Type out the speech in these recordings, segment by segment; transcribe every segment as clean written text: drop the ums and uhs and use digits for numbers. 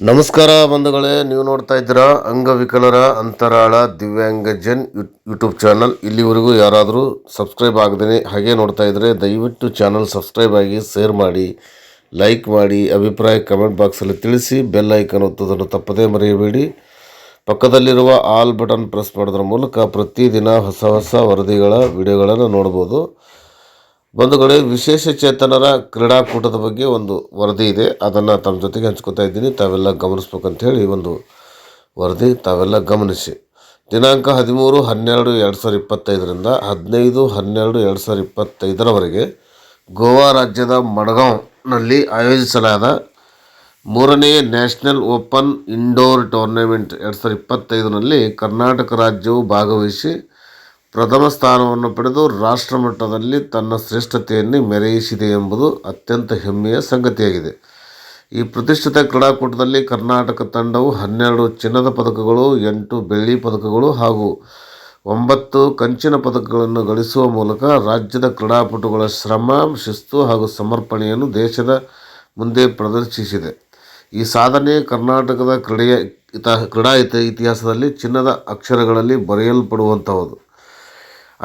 ನಮಸ್ಕಾರ ಬಂಧುಗಳೇ, ನೀವು ನೋಡ್ತಾ ಇದ್ದೀರಾ ಅಂಗವಿಕಲರ ಅಂತರಾಳ ದಿವ್ಯಾಂಗಜನ್ ಯೂಟ್ಯೂಬ್ ಚಾನಲ್. ಇಲ್ಲಿವರೆಗೂ ಯಾರಾದರೂ ಸಬ್ಸ್ಕ್ರೈಬ್ ಆಗದೇ ಹಾಗೆ ನೋಡ್ತಾ ಇದ್ದರೆ ದಯವಿಟ್ಟು ಚಾನಲ್ ಸಬ್ಸ್ಕ್ರೈಬ್ ಆಗಿ, ಶೇರ್ ಮಾಡಿ, ಲೈಕ್ ಮಾಡಿ, ಅಭಿಪ್ರಾಯ ಕಮೆಂಟ್ ಬಾಕ್ಸಲ್ಲಿ ತಿಳಿಸಿ. ಬೆಲ್ ಐಕನ್ ಒತ್ತೋದನ್ನು ತಪ್ಪದೇ ಮರೆಯಬೇಡಿ. ಪಕ್ಕದಲ್ಲಿರುವ ಆಲ್ ಬಟನ್ ಪ್ರೆಸ್ ಮಾಡೋದ್ರ ಮೂಲಕ ಪ್ರತಿದಿನ ಹೊಸ ಹೊಸ ವರದಿಗಳ ವಿಡಿಯೋಗಳನ್ನು ನೋಡ್ಬೋದು. ಬಂಧುಗಳೇ, ವಿಶೇಷ ಚೇತನರ ಕ್ರೀಡಾಕೂಟದ ಬಗ್ಗೆ ಒಂದು ವರದಿ ಇದೆ, ಅದನ್ನು ತಮ್ಮ ಜೊತೆಗೆ ಹಂಚ್ಕೋತಾ ಇದ್ದೀನಿ. ತಾವೆಲ್ಲ ಗಮನಿಸ್ಬೇಕಂತ ಹೇಳಿ ಒಂದು ವರದಿ, ತಾವೆಲ್ಲ ಗಮನಿಸಿ. ದಿನಾಂಕ 13/12/2025ರಿಂದ 15/12/2025ರವರೆಗೆ ಗೋವಾ ರಾಜ್ಯದ ಮಡ್ಗಾಂವ್ನಲ್ಲಿ ಆಯೋಜಿಸಲಾದ 3ನೇ ನ್ಯಾಷನಲ್ ಓಪನ್ ಇಂಡೋರ್ ಟೂರ್ನಮೆಂಟ್ 2025ನಲ್ಲಿ ಕರ್ನಾಟಕ ರಾಜ್ಯವು ಭಾಗವಹಿಸಿ ಪ್ರಥಮ ಸ್ಥಾನವನ್ನು ಪಡೆದು ರಾಷ್ಟ್ರ ಮಟ್ಟದಲ್ಲಿ ತನ್ನ ಶ್ರೇಷ್ಠತೆಯನ್ನು ಮೆರೆಯಿಸಿದೆ ಎಂಬುದು ಅತ್ಯಂತ ಹೆಮ್ಮೆಯ ಸಂಗತಿಯಾಗಿದೆ. ಈ ಪ್ರತಿಷ್ಠಿತ ಕ್ರೀಡಾಕೂಟದಲ್ಲಿ ಕರ್ನಾಟಕ ತಂಡವು 12 ಚಿನ್ನದ ಪದಕಗಳು, 8 ಬೆಳ್ಳಿ ಪದಕಗಳು ಹಾಗೂ 9 ಕಂಚಿನ ಪದಕಗಳನ್ನು ಗಳಿಸುವ ಮೂಲಕ ರಾಜ್ಯದ ಕ್ರೀಡಾಪಟುಗಳ ಶ್ರಮ, ಶಿಸ್ತು ಹಾಗೂ ಸಮರ್ಪಣೆಯನ್ನು ದೇಶದ ಮುಂದೆ ಪ್ರದರ್ಶಿಸಿದೆ. ಈ ಸಾಧನೆ ಕರ್ನಾಟಕದ ಕ್ರೀಡಾ ಇತಿಹಾಸದಲ್ಲಿ ಚಿನ್ನದ ಅಕ್ಷರಗಳಲ್ಲಿ ಬರೆಯಲ್ಪಡುವಂತಹದ್ದು.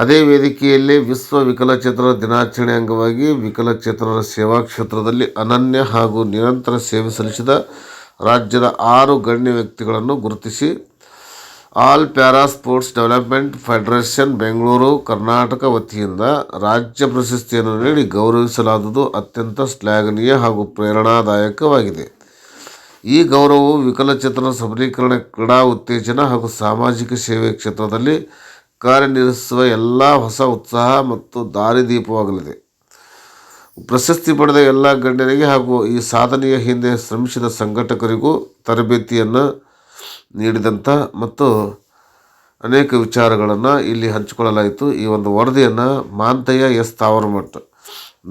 ಅದೇ ವೇದಿಕೆಯಲ್ಲಿ ವಿಶ್ವ ವಿಕಲಚೇತನರ ದಿನಾಚರಣೆ ಅಂಗವಾಗಿ ವಿಕಲಚೇತನರ ಸೇವಾ ಕ್ಷೇತ್ರದಲ್ಲಿ ಅನನ್ಯ ಹಾಗೂ ನಿರಂತರ ಸೇವೆ ಸಲ್ಲಿಸಿದ ರಾಜ್ಯದ 6 ಗಣ್ಯ ವ್ಯಕ್ತಿಗಳನ್ನು ಗುರುತಿಸಿ all para sports development federation Bengaluru Karnataka ವತಿಯಿಂದ ರಾಜ್ಯ ಪ್ರಶಸ್ತಿಯನ್ನು ನೀಡಿ ಗೌರವಿಸಲಾದುದು ಅತ್ಯಂತ ಶ್ಲಾಘನೀಯ ಹಾಗೂ ಪ್ರೇರಣಾದಾಯಕವಾಗಿದೆ. ಈ ಗೌರವವು ವಿಕಲಚೇತನರ ಸಬಲೀಕರಣ, ಕ್ರೀಡಾ ಉತ್ತೇಜನ ಹಾಗೂ ಸಾಮಾಜಿಕ ಸೇವೆ ಕ್ಷೇತ್ರದಲ್ಲಿ ಕಾರ್ಯನಿರ್ವಹಿಸುವ ಎಲ್ಲ ಹೊಸ ಉತ್ಸಾಹ ಮತ್ತು ದಾರಿದೀಪವಾಗಲಿದೆ. ಪ್ರಶಸ್ತಿ ಪಡೆದ ಎಲ್ಲ ಗಣ್ಯರಿಗೆ ಹಾಗೂ ಈ ಸಾಧನೆಯ ಹಿಂದೆ ಶ್ರಮಿಸಿದ ಸಂಘಟಕರಿಗೂ ತರಬೇತಿಯನ್ನು ನೀಡಿದಂಥ ಮತ್ತು ಅನೇಕ ವಿಚಾರಗಳನ್ನು ಇಲ್ಲಿ ಹಂಚಿಕೊಳ್ಳಲಾಯಿತು. ಈ ಒಂದು ವರದಿಯನ್ನು ಮಾಂತಯ್ಯ ಎಸ್ ತಾವರಮಠ,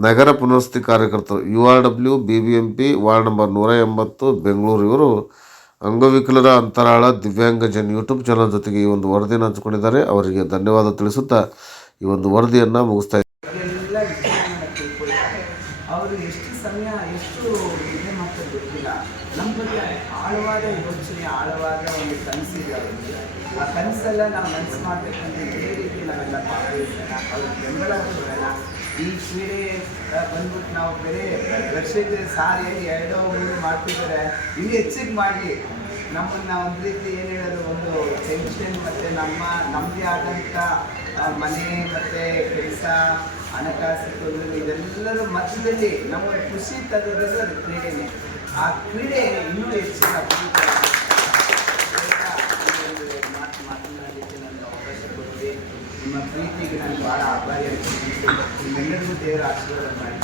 ನಗರ ಪುನರ್ವಸತಿ ಕಾರ್ಯಕರ್ತರು, URW BBMP ward number 180 Bengaluru, ಇವರು ಅಂಗವಿಕಲರ ಅಂತರಾಳ ದಿವ್ಯಾಂಗಜನ್ ಯೂಟ್ಯೂಬ್ ಚಾನಲ್ ಜೊತೆಗೆ ಈ ಒಂದು ವರದಿಯನ್ನು ಹಂಚಿಕೊಂಡಿದ್ದಾರೆ. ಅವರಿಗೆ ಧನ್ಯವಾದ ತಿಳಿಸುತ್ತಾ ಈ ಒಂದು ವರದಿಯನ್ನು ಮುಗಿಸ್ತಾ ಇದ್ದಾರೆ. ಅವರು ಎಷ್ಟು ಸಮಯ ಎಷ್ಟು ಇದೆ ಮಾಡ್ತಾರೆ ಗೊತ್ತಿಲ್ಲ. ನಮ್ಮ ಬಗ್ಗೆ ಆಳವಾದ ಯೋಚನೆ, ಆಳವಾದ ಒಂದು ಕನಸಿದೆ ಅವರಿಗೆ. ಆ ಕನಸೆಲ್ಲ ನಾವು ಮನಸ್ಸು ಮಾಡಬೇಕಂದ್ರೆ ಇದೇ ರೀತಿ ನಾವೆಲ್ಲ ಭಾಗವಹಿಸೋಣ, ಅವ್ರ ಬೆಂಬಲ ಕೊಡೋಣ. ಈ ಕ್ರೀಡೆ ಬಂದ್ಬಿಟ್ಟು ನಾವು ಬೇರೆ ವರ್ಷಕ್ಕೆ ಸಾರಿಯಾಗಿ 2-3 ಮಾಡ್ತಿದ್ದಾರೆ, ಇನ್ನೂ ಹೆಚ್ಚಿಗೆ ಮಾಡಲಿ. ನಮ್ಮನ್ನು ಒಂದು ರೀತಿ ಏನು ಹೇಳೋದು, ಒಂದು ಟೆನ್ಷನ್ ಮತ್ತು ನಮ್ಮದೇ ಆದಂಥ ಮನೆ ಮತ್ತು ಕೆಲಸ, ಹಣಕಾಸು ತೊಂದರೆ, ಇದೆಲ್ಲರ ಮಧ್ಯದಲ್ಲಿ ನಮಗೆ ಖುಷಿ ತಗೋದು ಅದು ಕ್ರೀಡೆನೇ. ಆ ಕ್ರೀಡೆ ಇನ್ನೂ ಹೆಚ್ಚಿನ ಮಾತನಾಡಲಿಕ್ಕೆ ನನಗೆ ಅವಕಾಶ ಕೊಡಿ. ನಿಮ್ಮ ಪ್ರೀತಿಗೆ ನಾನು ಭಾಳ ಆಭಾರಿ ಆಗ್ತೀನಿ. ನಿಮ್ಮೆಲ್ಲರಿಗೂ ದೇವರ ಆಶೀರ್ವಾದ ಮಾಡಿ.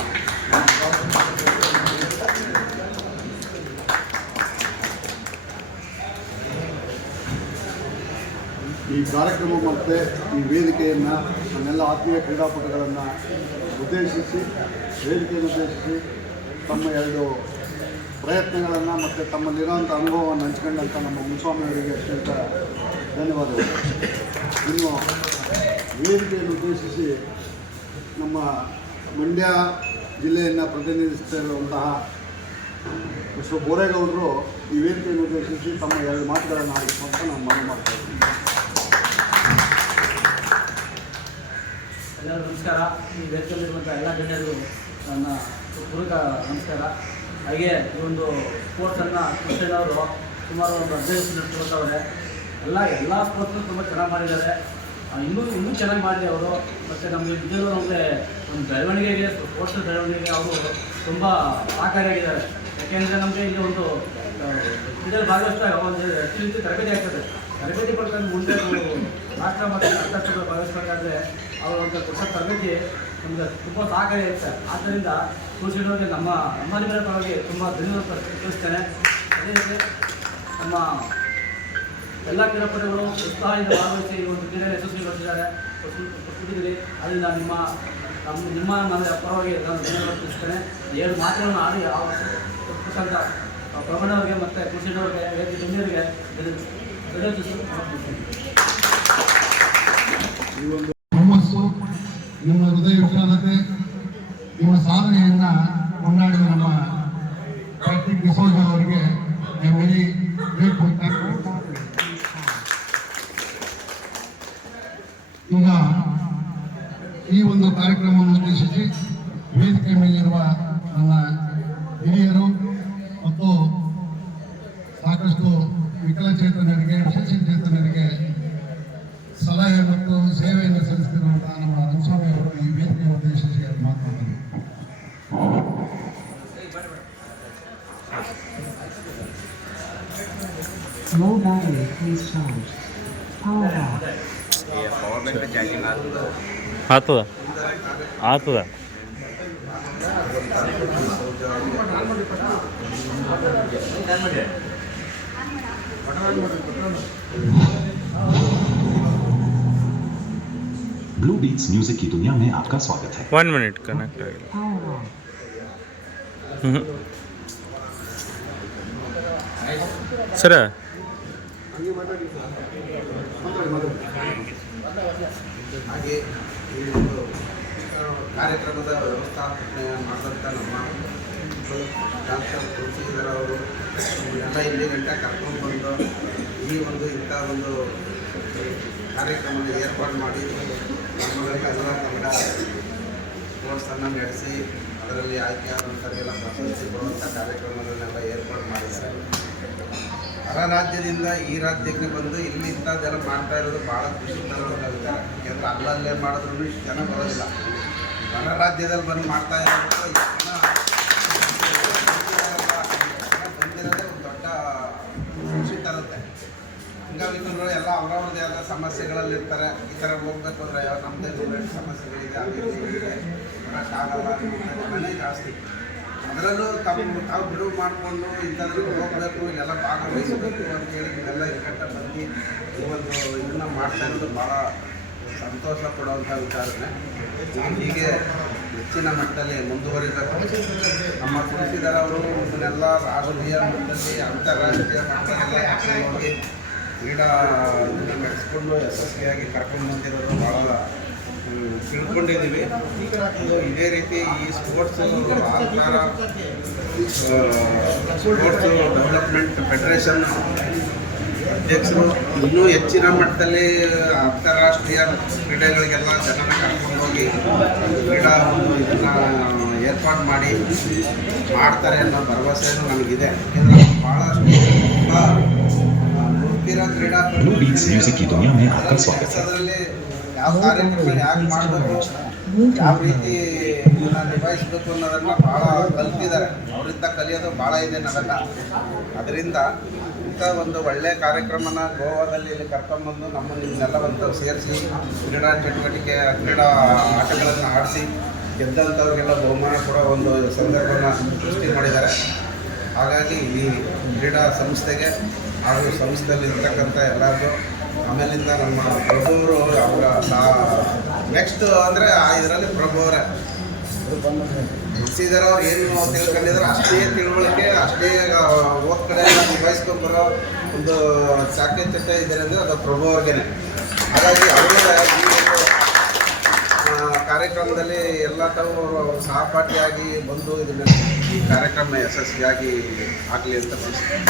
ಈ ಕಾರ್ಯಕ್ರಮ ಮತ್ತು ಈ ವೇದಿಕೆಯನ್ನು ನನ್ನೆಲ್ಲ ಆತ್ಮೀಯ ಕ್ರೀಡಾಪಟುಗಳನ್ನು ವೇದಿಕೆಯನ್ನು ಉದ್ದೇಶಿಸಿ ತಮ್ಮ 2 ಪ್ರಯತ್ನಗಳನ್ನು ಮತ್ತು ತಮ್ಮಲ್ಲಿರೋಂಥ ಅನುಭವವನ್ನು ಹಂಚ್ಕೊಂಡಂಥ ನಮ್ಮ ಮುನ್ಸ್ವಾಮಿಯವರಿಗೆ ಅತ್ಯಂತ ಧನ್ಯವಾದಗಳು. ಇನ್ನು ವೇದಿಕೆಯನ್ನು ಉದ್ದೇಶಿಸಿ ನಮ್ಮ ಮಂಡ್ಯ ಜಿಲ್ಲೆಯನ್ನು ಪ್ರತಿನಿಧಿಸ್ತಾ ಇರುವಂತಹ ಮಿಸ್ಟರ್ ಬೋರೇಗೌಡರು ಈ ವೇದಿಕೆಯನ್ನು ಉದ್ದೇಶಿಸಿ ತಮ್ಮ 2 ಮಾತುಗಳನ್ನು ಆಡಿಸುವಂತ ನಾನು ಮನವಿ ಮಾಡ್ತಾ ಇದ್ದೀನಿ. ಎಲ್ಲರೂ ನಮಸ್ಕಾರ. ಈ ವೇದಿಕೆಯಲ್ಲಿರುವಂಥ ಎಲ್ಲ ಗಣ್ಯರು ನನ್ನ ಪೂರ್ವಕ ನಮಸ್ಕಾರ. ಹಾಗೆ ಈ ಒಂದು ಸ್ಪೋರ್ಟ್ಸನ್ನು ಕೃಷ್ಣನವರು ಸುಮಾರು ಒಂದು 15 ವರ್ಷ ನಡೆಸ್ಕೊಳ್ತಾವ್ರೆ. ಎಲ್ಲ ಸ್ಪೋರ್ಟ್ಸನ್ನು ತುಂಬ ಚೆನ್ನಾಗಿ ಮಾಡಿದ್ದಾರೆ. ಇನ್ನೂ ಚೆನ್ನಾಗಿ ಮಾಡಲಿ ಅವರು. ಮತ್ತು ನಮಗೆ ನಿಜವೂ ನಮಗೆ ಒಂದು ಬೆಳವಣಿಗೆಗೆ, ಸ್ಪೋರ್ಟ್ಸ್ ಬೆಳವಣಿಗೆಗೆ ಅವರು ತುಂಬ ಸಹಕಾರಿಯಾಗಿದ್ದಾರೆ. ಯಾಕೆಂದರೆ ನಮಗೆ ಇಲ್ಲಿ ಒಂದು ಇದರಲ್ಲಿ ಭಾಗವಹಿಸಿದಾಗ ಒಂದು ರೀತಿ ತರಬೇತಿ ಆಗ್ತದೆ. ತರಬೇತಿ ಪಡ್ಕೊಂಡು ಮುಂದೆ ರಾಷ್ಟ್ರ ಮತ್ತು ಅಂತರಾಷ್ಟ್ರಗಳು ಭಾಗವಹಿಸಬೇಕಾದ್ರೆ ಅವರ ಒಂದು ಹೊಸ ತರಬೇತಿ ನಮಗೆ ತುಂಬ ಸಹಕಾರಿಯಾಗುತ್ತೆ. ಆದ್ದರಿಂದ ಕೃಷಿಯವರಿಗೆ ನಮ್ಮ ನಿಮ್ಮಗಳ ಪರವಾಗಿ ತುಂಬ ಧನ್ಯವಾದ ತಿಳಿಸ್ತೇನೆ. ಅದೇ ರೀತಿ ನಮ್ಮ ಎಲ್ಲ ಕ್ರೀಡಾಪಟುಗಳು ಉತ್ಸಾಹದಿಂದ ಭಾಗವಹಿಸಿ ಈ ಒಂದು ಕ್ರೀಡೆಯಲ್ಲಿ ಯಶಸ್ವಿಗೊಳಿಸಿದ್ದಾರೆ. ಅದರಿಂದ ನಿಮ್ಮ ಮನೆಯ ಪರವಾಗಿ ನಾನು ಧನ್ಯವಾದ ತಿಳಿಸ್ತೇನೆ. 2 ಮಾತುಗಳನ್ನು ಆಡಿ ಕೊಟ್ಟಂಥ ಪ್ರಬಣ್ಣವರಿಗೆ ಮತ್ತು ಕೃಷಿಯವರಿಗೆ, ವೇದಿಕೆ ಗಣ್ಯರಿಗೆ ಈ ಒಂದು ಹುಮ್ಮಸ್ಸು, ನಿಮ್ಮ ಹೃದಯ ವಿಶಾಲತೆ, ನಿಮ್ಮ ಸಾಧನೆಯನ್ನು ಕೊಂಡಾಡಿದ ನಮ್ಮ ಕಾರ್ತಿಕ್ ಡಿಸೋಜ ಅವರಿಗೆ ಸಾಕಷ್ಟು ವಿಕಲಚೇತನರಿಗೆ ವಿಶೇಷಚೇತನರಿಗೆ ಸಲಹೆ ಮತ್ತು ಸೇವೆಯನ್ನು ಸಲ್ಲಿಸ್ತಿರುವಂತಹ ನಮ್ಮ ರಂಗಸ್ವಾಮಿ ಅವರು ಈ ವೇದಿಕೆ ಉದ್ದೇಶಿಸಿ ಮಾತನಾಡಿದರು. Low battery, please charge. Power off. ಆಗ್ತದ ಆಗ್ತದ ब्लू बीट्स म्यूजिक की दुनिया में आपका स्वागत है. 1 ಮಿನಿಟ್ ಕನೆಕ್ಟ್ ಆಗಿಲ್ಲ. Power off. ಸರ ಹಾಗೆ ಈ ಒಂದು ಕಾರ್ಯಕ್ರಮದ ವ್ಯವಸ್ಥಾಪನೆ ಮಾಡಿದಂಥ ನಮ್ಮ ಡಾಕ್ಟರ್ ತುಳಸೀಧರ ಅವರು ಎಲ್ಲ ಇಲ್ಲಿ ಗಂಟೆ ಕರ್ಕೊಂಡು ಬಂದು ಈ ಒಂದು ಇಂಥ ಒಂದು ಕಾರ್ಯಕ್ರಮದ ಏರ್ಪಾಡು ಮಾಡಿ ನಮ್ಮಗಳಿಗೆ ಎಲ್ಲ ಕನ್ನಡ ಕೋರ್ಸನ್ನು ನಡೆಸಿ ಅದರಲ್ಲಿ ಆಯ್ಕೆಯಾದಂಥವರಿಗೆಲ್ಲ ಪ್ರಶಸ್ತಿ ಕೊಡುವಂಥ ಕಾರ್ಯಕ್ರಮಗಳನ್ನೆಲ್ಲ ಏರ್ಪಾಡು ಮಾಡಿದ್ದಾರೆ. ಹೊರ ರಾಜ್ಯದಿಂದ ಈ ರಾಜ್ಯಕ್ಕೆ ಬಂದು ಇಲ್ಲಿ ಇಂಥದ್ದೆಲ್ಲ ಮಾಡ್ತಾ ಇರೋದು ಭಾಳ ಖುಷಿ ತರುವಂಥ ವಿಚಾರ. ಯಾಕೆಂದರೆ ಅಲ್ಲಲ್ಲೇ ಮಾಡಿದ್ರು ಇಷ್ಟು ಜನ ಬರೋದಿಲ್ಲ. ಹೊರ ರಾಜ್ಯದಲ್ಲಿ ಬಂದು ಮಾಡ್ತಾ ಇರೋದು ಇಷ್ಟು ಜನ ಬಂದಿರೋದೇ ಒಂದು ದೊಡ್ಡ ಖುಷಿ ತರುತ್ತೆ. ಅಂಗವಿಕಲರು ಎಲ್ಲ ಅವರವ್ರದ್ದೇ ಆದ ಸಮಸ್ಯೆಗಳಲ್ಲಿರ್ತಾರೆ. ಈ ಥರ ಹೋಗ್ಬೇಕು ಅಂದರೆ ನಮ್ಮದೇ ಸಮಸ್ಯೆಗಳಿದೆ, ಆಗಿದೆ ಆಗಲ್ಲ ಜನನೇ ಜಾಸ್ತಿ. ಅದರಲ್ಲೂ ತಾವು ಬಿಡುವು ಮಾಡಿಕೊಂಡು ಇಂಥದ್ರಲ್ಲಿ ಹೋಗಬೇಕು, ಇಲ್ಲೆಲ್ಲ ಭಾಗವಹಿಸಬೇಕು ಅಂತೇಳಿ ಇವೆಲ್ಲ ಇಕ್ಕಟ್ಟ ಬಂದು ಈ ಒಂದು ಇದನ್ನು ಮಾಡ್ತಾ ಇರೋದು ಭಾಳ ಸಂತೋಷ ಪಡುವಂಥ ವಿಚಾರನೆ. ಹೀಗೆ ಹೆಚ್ಚಿನ ಮಟ್ಟದಲ್ಲಿ ಮುಂದುವರಿಬೇಕು. ನಮ್ಮ ತುಳಸೀಧರ ಅವರು ಇದನ್ನೆಲ್ಲ ರಾಷ್ಟ್ರೀಯ ಮಟ್ಟದಲ್ಲಿ ಅಂತಾರಾಷ್ಟ್ರೀಯ ಮಟ್ಟದಲ್ಲಿ ಹೋಗಿ ಕ್ರೀಡಾ ಇದನ್ನು ನಡೆಸ್ಕೊಂಡು ಯಶಸ್ವಿಯಾಗಿ ಕರ್ಕೊಂಡು ಬಂದಿರೋದು ಭಾಳ ತಿಳ್ಕೊಂಡಿದ್ದೀವಿ. ಇದೇ ರೀತಿ ಈ ಸ್ಪೋರ್ಟ್ಸ್ ಆಕಾರ ಸ್ಪೋರ್ಟ್ಸ್ ಡೆವಲಪ್ಮೆಂಟ್ ಫೆಡರೇಷನ್ ಅಧ್ಯಕ್ಷರು ಇನ್ನೂ ಹೆಚ್ಚಿನ ಮಟ್ಟದಲ್ಲಿ ಅಂತಾರಾಷ್ಟ್ರೀಯ ಕ್ರೀಡೆಗಳಿಗೆಲ್ಲ ಜನನ ಕರ್ಕೊಂಡು ಹೋಗಿ ಕ್ರೀಡಾ ಇದನ್ನು ಏರ್ಪಾಡು ಮಾಡ್ತಾರೆ ಅನ್ನೋ ಭರವಸೆಯೂ ನಮಗಿದೆ. ಯಾಕೆಂದರೆ ಭಾಳಷ್ಟು ನುಗ್ಗಿರೋ ब्लू बीट्स म्यूजिक की दुनिया में आपका स्वागत है. ಅದರಲ್ಲಿ ಯಾವ ಕಾರ್ಯಕ್ರಮ ಯಾಕೆ ಮಾಡಬೇಕು, ಯಾವ ರೀತಿ ಇದನ್ನು ನಿಭಾಯಿಸಬೇಕು ಅನ್ನೋದನ್ನು ಭಾಳ ಕಲ್ತಿದ್ದಾರೆ. ಅವರಿಂದ ಕಲಿಯೋದು ಭಾಳ ಇದೆ ನಾವೆಲ್ಲ. ಅದರಿಂದ ಇಂಥ ಒಂದು ಒಳ್ಳೆಯ ಕಾರ್ಯಕ್ರಮನ ಗೋವಾದಲ್ಲಿ ಇಲ್ಲಿ ಕರ್ಕೊಂಡ್ಬಂದು ನಿಮ್ಮನ್ನೆಲ್ಲ ಒಂದು ಸೇರಿಸಿ ಕ್ರೀಡಾ ಚಟುವಟಿಕೆ ಕ್ರೀಡಾ ಆಟಗಳನ್ನು ಆಡಿಸಿ ಗೆದ್ದಂಥವ್ರಿಗೆಲ್ಲ ಬಹುಮಾನ ಕೊಡೋ ಒಂದು ಸಂದರ್ಭನ ಸೃಷ್ಟಿ ಮಾಡಿದ್ದಾರೆ. ಹಾಗಾಗಿ ಈ ಕ್ರೀಡಾ ಸಂಸ್ಥೆಗೆ ಹಾಗೂ ಸಂಸ್ಥೆಯಲ್ಲಿ ಇರ್ತಕ್ಕಂಥ ಎಲ್ಲರಿಗೂ ಆಮೇಲಿಂದ ನಮ್ಮ ಪ್ರಭುವರು ಅವರ ನೆಕ್ಸ್ಟ್ ಅಂದರೆ ಇದರಲ್ಲಿ ಪ್ರಭು ಅವರೇ ತುಳಸೀಧರ ಅವ್ರು ಏನು ತಿಳ್ಕೊಂಡಿದ್ರೆ ಅಷ್ಟೇ ತಿಳುವಳಿಕೆ ಅಷ್ಟೇ ಓದ್ ಕಡೆ ನಿಭಾಯಿಸ್ಕೊಂಬರೋ ಒಂದು ಚಾಕಚಕ್ಯ ಇದ್ದಾರೆ ಅಂದರೆ ಅದು ಪ್ರಭು ಅವ್ರಿಗೇನೆ. ಹಾಗಾಗಿ ಅವರೇ ಈ ಒಂದು ಕಾರ್ಯಕ್ರಮದಲ್ಲಿ ಎಲ್ಲ ತಾವು ಅವರು ಸಹಪಾಠಿಯಾಗಿ ಬಂದು ಇದನ್ನ ಈ ಕಾರ್ಯಕ್ರಮ ಯಶಸ್ವಿಯಾಗಿ ಆಗಲಿ ಅಂತ ಬಯಸ್ತೀನಿ.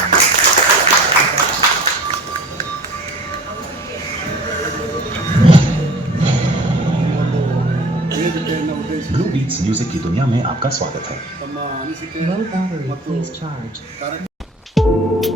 ವೇದಿಕೆಯನ್ನು ಉದ್ದೇಶಿಸಿ ब्लू बीट्स म्यूजिक की दुनिया में आपका स्वागत है. ತಮ್ಮ ಅನಿಸಿಕೆ Low battery, ಮತ್ತು please charge. ಕಾರ್ಯಕ್ರಮ